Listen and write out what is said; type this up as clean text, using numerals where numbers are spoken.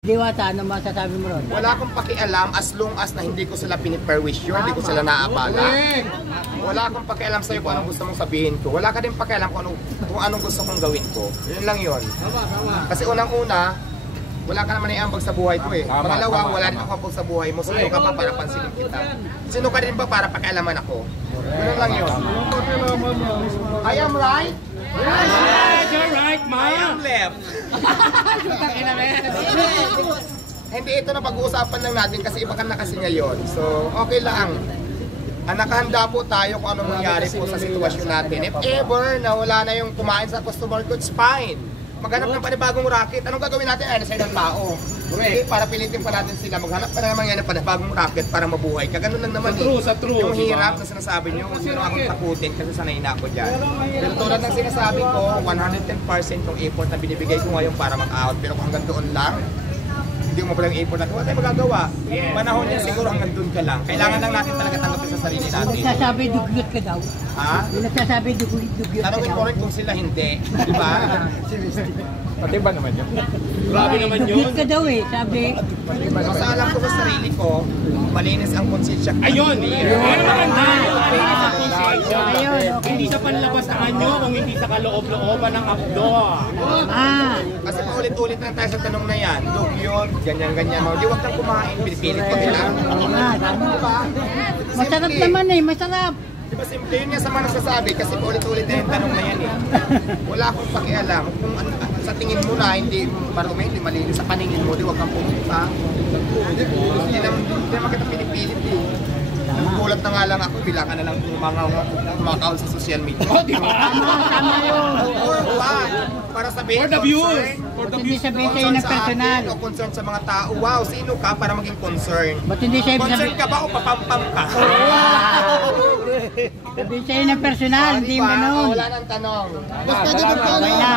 Diwata, ano masasabi mo ron? Wala akong pakialam as long as na hindi ko sila piniperwisyo, hindi ko sila naabala. Wala akong pakialam sa'yo kung anong gusto mong sabihin ko. Wala ka din pakialam kung anong gusto kong gawin ko. Yun lang yun. Kasi unang-una, wala ka naman iambag sa buhay ko eh. Pangalawa, wala rin ako ambag sa buhay mo. Sino ka pa para pansinin kita? Sino ka rin ba para pakialaman ako? Yun lang yun. I am right? Yes, you're right, ma. I am left. Hindi, ito na pag-uusapan lang natin kasi iba ka na kasi ngayon. So, okay lang. Nakahanda po tayo kung anong mangyari po sa sitwasyon natin. If ever na wala na yung kumain sa customer ko, it's fine. Maghanap ng panibagong racket. Anong gagawin natin? Ay, nasa ng tao. Okay, para pilitin pa natin sila. Maghanap pa na naman yan ng panibagong racket para mabuhay. Kaganon lang naman yung hirap na sinasabi nyo. Hindi na akong takutin kasi sanay na ako dyan. Pero tulad ng sinasabi ko, 110% yung effort na binibigay ko ngayon para mag-out. Pero kung hanggang doon lang, hindi mo pala yung effort natin, wala tayong magagawa. Panahon niya siguro hanggang doon ka lang. Kailangan lang natin talaga tanggapin sa sarili natin. Kung nagsasabi dugyot ka daw. Ha? Kung nagsasabi dugyot ka daw. Tanungin ko rin kung sila hindi. Di ba? Pati ba naman yun? Grabe naman yun. Dugyot ka daw eh, sabi. So, sa alam ko sa sarili ko, malinis ang konsensya. Ayun! Pero maganda yung malinis ang konsensya. Ayun, okay. Hindi sa panlabas ng anyo, kung hindi sa kaloob-looban ng abdo. Kasi paulit-ulit lang tayo sa tanong na yan. Dugyot, ganyan-ganyan. Di wag kang kumain, pinipilit ko nila. Masarap naman eh, masarap. Di ba simple yun nga sa mga nagsasabi kasi paulit-ulit na yung tanong na yan eh. Wala akong pakialam. Kung sa tingin mo na hindi marumi, hindi malinis sa paningin mo, di wag kang pumunta. Hindi naman kita pinipilit eh. Gulat na nga lang ako, bilangan na lang mga account sa social media. Oh, di ba? Tama yun. Or what? Para sabihin, For the views! For the Hindi views! sabihin sa'yo ng personal. O concern sa mga tao. Wow, sino ka para maging concern? Ba't hindi sa'yo Concern ka ba o papampam ka? sabihin sa'yo ng personal, hindi mo Diba? ganun. Wala nang tanong. Okay na.